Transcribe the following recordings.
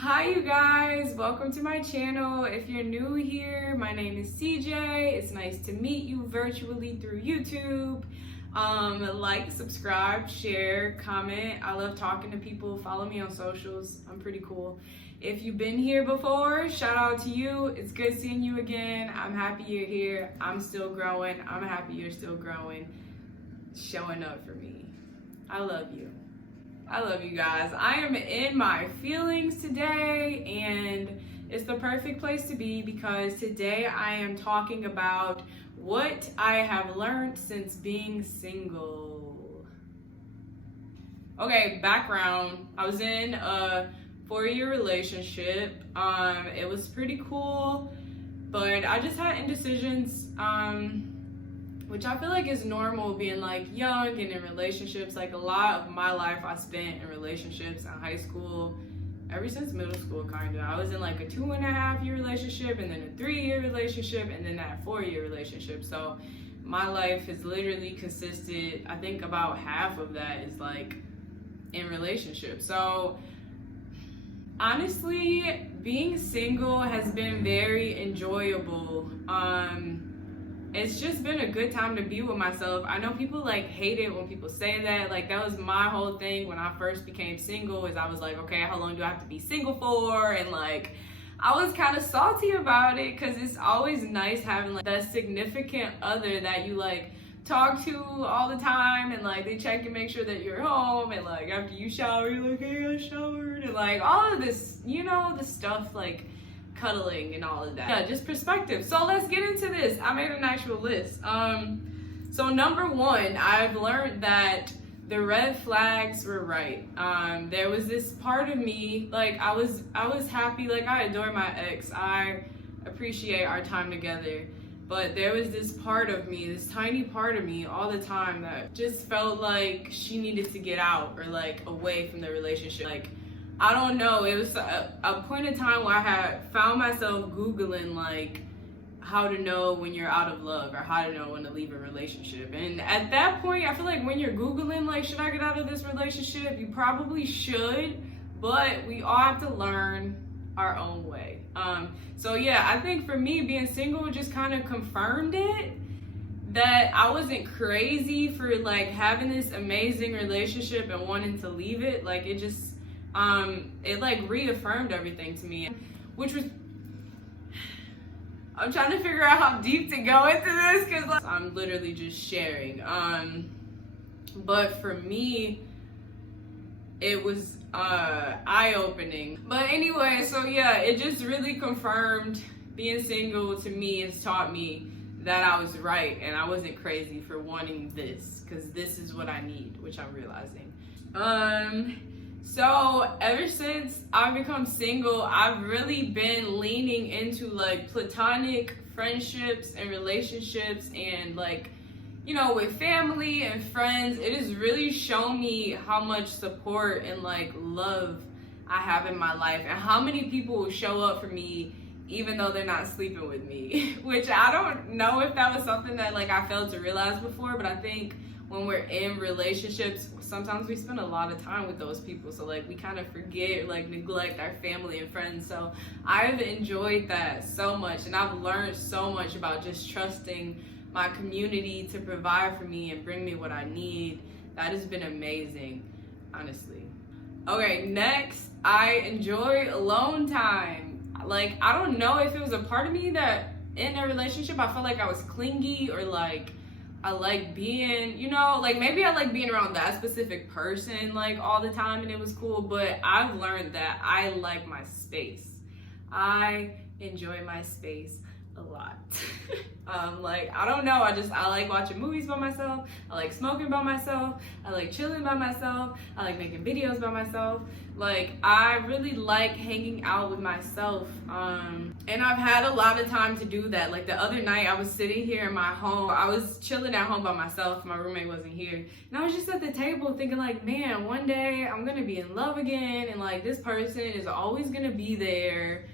Hi you guys, welcome to my channel. If you're new here, my name is CJ. It's nice to meet you virtually through YouTube. Like, subscribe, share, comment. I love talking to people. Follow me on socials. I'm pretty cool. If you've been here before, shout out to you. It's good seeing you again. I'm happy you're here. I'm still growing. I'm happy you're still growing. Showing up for me. I love you. I love you guys. I am in my feelings today, and it's the perfect place to be because today I am talking about what I have learned since being single. Okay, background. I was in a 4-year relationship. It was pretty cool, but I just had indecisions, which I feel like is normal being like young and in relationships. Like a lot of my life I spent in relationships in high school, ever since middle school kinda. I was in like a 2.5-year relationship, and then a 3-year relationship, and then that 4-year relationship. So my life has literally consisted, I think about half of that is like in relationships. So honestly, being single has been very enjoyable. It's just been a good time to be with myself. I know people like hate it when people say that. Like that was my whole thing when I first became single, is I was like, okay, how long do I have to be single for? And like, I was kind of salty about it because it's always nice having like that significant other that you like talk to all the time, and like they check and make sure that you're home, and like after you shower, you're like, hey, I showered, and like all of this, you know, the stuff like cuddling and all of that. Yeah, just perspective. So let's get into this. I made an actual list. So number one, I've learned that the red flags were right. There was this part of me, like I was happy, like I adore my ex. I appreciate our time together. But there was this part of me, this tiny part of me all the time that just felt like she needed to get out or like away from the relationship. Like, I don't know, it was a point in time where I had found myself Googling like how to know when you're out of love or how to know when to leave a relationship. And at that point, I feel like when you're Googling like, should I get out of this relationship? You probably should, but we all have to learn our own way. So yeah, I think for me, being single just kind of confirmed it, that I wasn't crazy for like having this amazing relationship and wanting to leave it. Like it just, it like reaffirmed everything to me, which was, I'm trying to figure out how deep to go into this because like, I'm literally just sharing. But for me, it was eye-opening. But anyway, so yeah, it just really confirmed being single to me has taught me that I was right and I wasn't crazy for wanting this, because this is what I need, which I'm realizing. So ever since I've become single, I've really been leaning into like platonic friendships and relationships, and like, you know, with family and friends. It has really shown me how much support and like love I have in my life, and how many people will show up for me even though they're not sleeping with me. Which I don't know if that was something that like I failed to realize before, but I think when we're in relationships, sometimes we spend a lot of time with those people, so like we kind of forget, like neglect our family and friends. So I've enjoyed that so much, and I've learned so much about just trusting my community to provide for me and bring me what I need. That has been amazing, honestly. Okay, next, I enjoy alone time. Like, I don't know if it was a part of me that in a relationship I felt like I was clingy, or like I like being, you know, like maybe I like being around that specific person like all the time and it was cool, but I've learned that I like my space. I enjoy my space a lot. Like, I don't know, I like watching movies by myself, I like smoking by myself, I like chilling by myself, I like making videos by myself. Like, I really like hanging out with myself, and I've had a lot of time to do that. Like the other night I was sitting here in my home, I was chilling at home by myself, my roommate wasn't here, and I was just at the table thinking like, man, one day I'm gonna be in love again, and like this person is always gonna be there,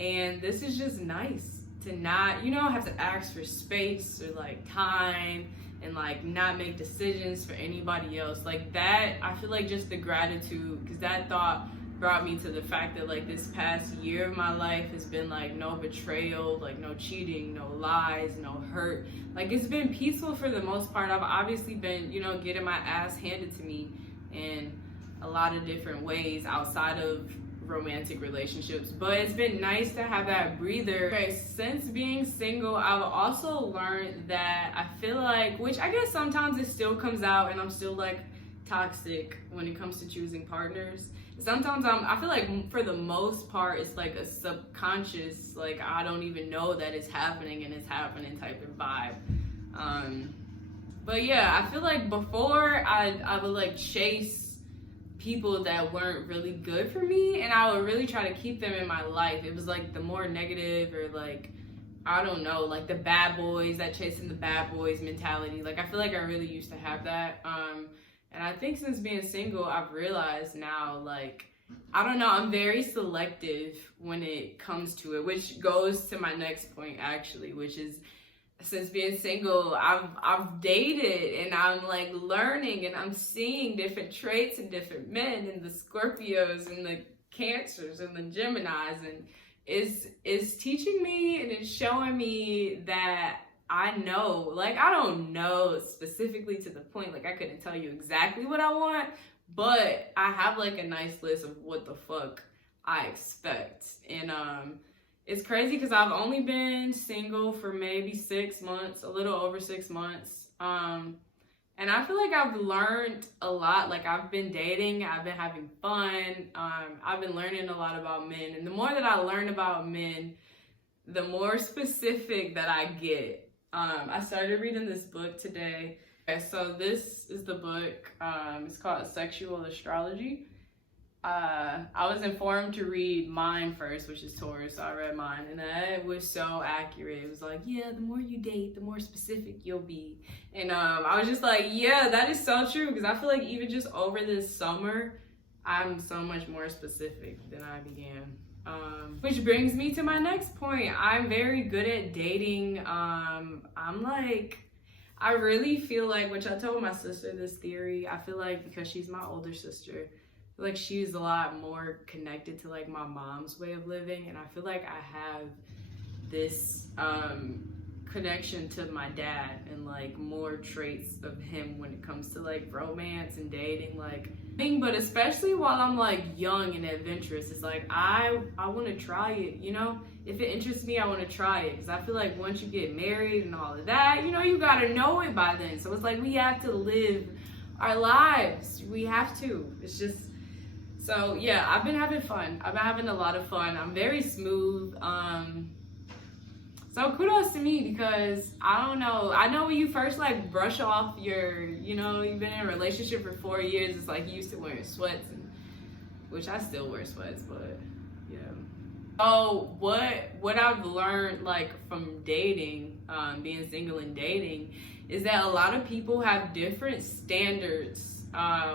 and this is just nice to not, you know, have to ask for space or like time and like not make decisions for anybody else. Like that, I feel like just the gratitude, because that thought brought me to the fact that like this past year of my life has been like no betrayal, like no cheating, no lies, no hurt. Like it's been peaceful for the most part. I've obviously been, you know, getting my ass handed to me in a lot of different ways outside of romantic relationships, but it's been nice to have that breather. Okay, since being single, I've also learned that I feel like, which I guess sometimes it still comes out and I'm still like toxic when it comes to choosing partners. Sometimes I feel like for the most part it's like a subconscious, like I don't even know that it's happening and it's happening type of vibe. But yeah, I feel like before I would like chase people that weren't really good for me and I would really try to keep them in my life. It was like the more negative, or like, I don't know, like the bad boys, that chasing the bad boys mentality. Like I feel like I really used to have that. And I think since being single, I've realized now, like, I don't know, I'm very selective when it comes to it, which goes to my next point actually, which is since being single, I've dated and I'm like learning and I'm seeing different traits in different men, and the Scorpios and the Cancers and the Geminis, and it's teaching me and it's showing me that I know, like I don't know specifically to the point, like I couldn't tell you exactly what I want, but I have like a nice list of what the fuck I expect. And it's crazy because I've only been single for maybe 6 months, a little over 6 months. And I feel like I've learned a lot. Like I've been dating, I've been having fun. I've been learning a lot about men. And the more that I learn about men, the more specific that I get. I started reading this book today. Okay, so this is the book. It's called Sexual Astrology. I was informed to read mine first, which is Taurus, so I read mine, and that was so accurate. It was like, yeah, the more you date, the more specific you'll be. And I was just like, yeah, that is so true, because I feel like even just over this summer, I'm so much more specific than I began. Which brings me to my next point. I'm very good at dating. I'm like, I really feel like, which I told my sister this theory, I feel like because she's my older sister, like she's a lot more connected to like my mom's way of living, and I feel like I have this connection to my dad and like more traits of him when it comes to like romance and dating, like, but especially while I'm like young and adventurous, it's like I want to try it, you know. If it interests me, I want to try it, because I feel like once you get married and all of that, you know, you gotta know it by then. So it's like we have to live our lives, we have to. It's just, so yeah, I've been having fun. I've been having a lot of fun. I'm very smooth. So kudos to me, because I don't know. I know when you first like brush off your, you know, you've been in a relationship for 4 years, it's like you used to wearing sweats, and, which I still wear sweats, but yeah. So what I've learned like from dating, being single and dating, is that a lot of people have different standards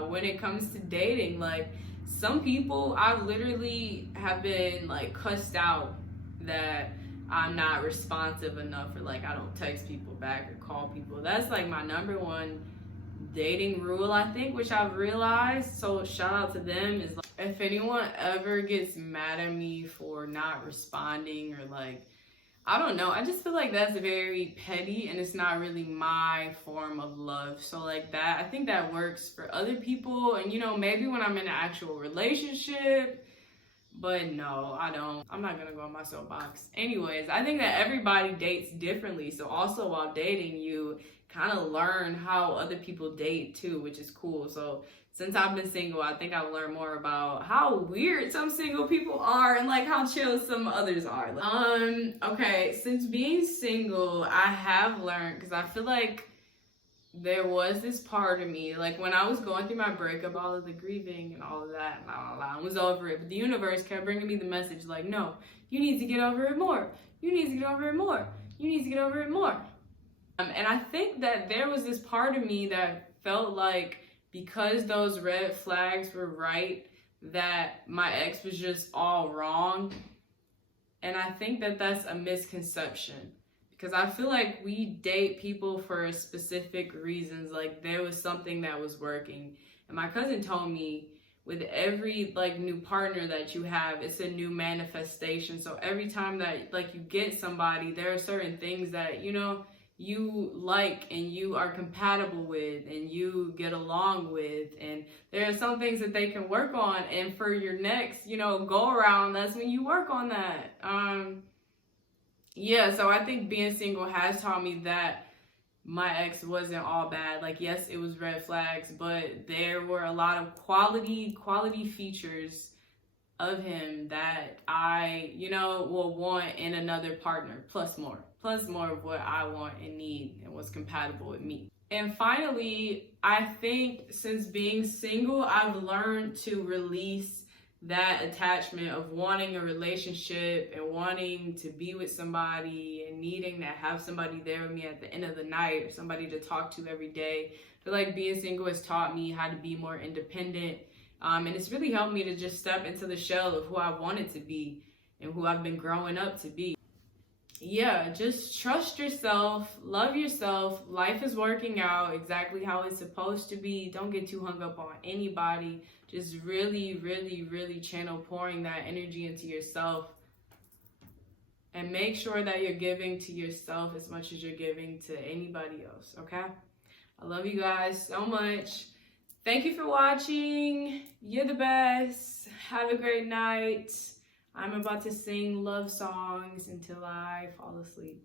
when it comes to dating. Like, some people, I literally have been like cussed out that I'm not responsive enough, or like I don't text people back or call people. That's like my number one dating rule, I think, which I've realized. So shout out to them. Is like, if anyone ever gets mad at me for not responding, or like, I don't know, I just feel like that's very petty and it's not really my form of love. So like that, I think that works for other people, and you know, maybe when I'm in an actual relationship, but no, I don't. I'm not gonna go on my soapbox. Anyways, I think that everybody dates differently. So also while dating, you kind of learn how other people date too, which is cool. So since I've been single, I think I've learned more about how weird some single people are and like how chill some others are. Okay, since being single, I have learned, because I feel like there was this part of me, like when I was going through my breakup, all of the grieving and all of that, and I was over it, but the universe kept bringing me the message like, no, you need to get over it more. You need to get over it more. You need to get over it more. And I think that there was this part of me that felt like, because those red flags were right, that my ex was just all wrong. And I think that that's a misconception, because I feel like we date people for specific reasons. Like there was something that was working. And my cousin told me with every like new partner that you have, it's a new manifestation. So every time that like you get somebody, there are certain things that, you know, you like and you are compatible with and you get along with, and there are some things that they can work on, and for your next, you know, go around, that's when you work on that. Yeah, so I think being single has taught me that my ex wasn't all bad. Like, yes, it was red flags, but there were a lot of quality features of him that I, you know, will want in another partner, plus more of what I want and need and what's compatible with me. And finally, I think since being single, I've learned to release that attachment of wanting a relationship and wanting to be with somebody and needing to have somebody there with me at the end of the night or somebody to talk to every day. I feel like being single has taught me how to be more independent. And it's really helped me to just step into the shell of who I wanted to be and who I've been growing up to be. Yeah, just trust yourself, love yourself. Life is working out exactly how it's supposed to be. Don't get too hung up on anybody. Just really channel pouring that energy into yourself. And make sure that you're giving to yourself as much as you're giving to anybody else, okay? I love you guys so much. Thank you for watching. You're the best. Have a great night. I'm about to sing love songs until I fall asleep.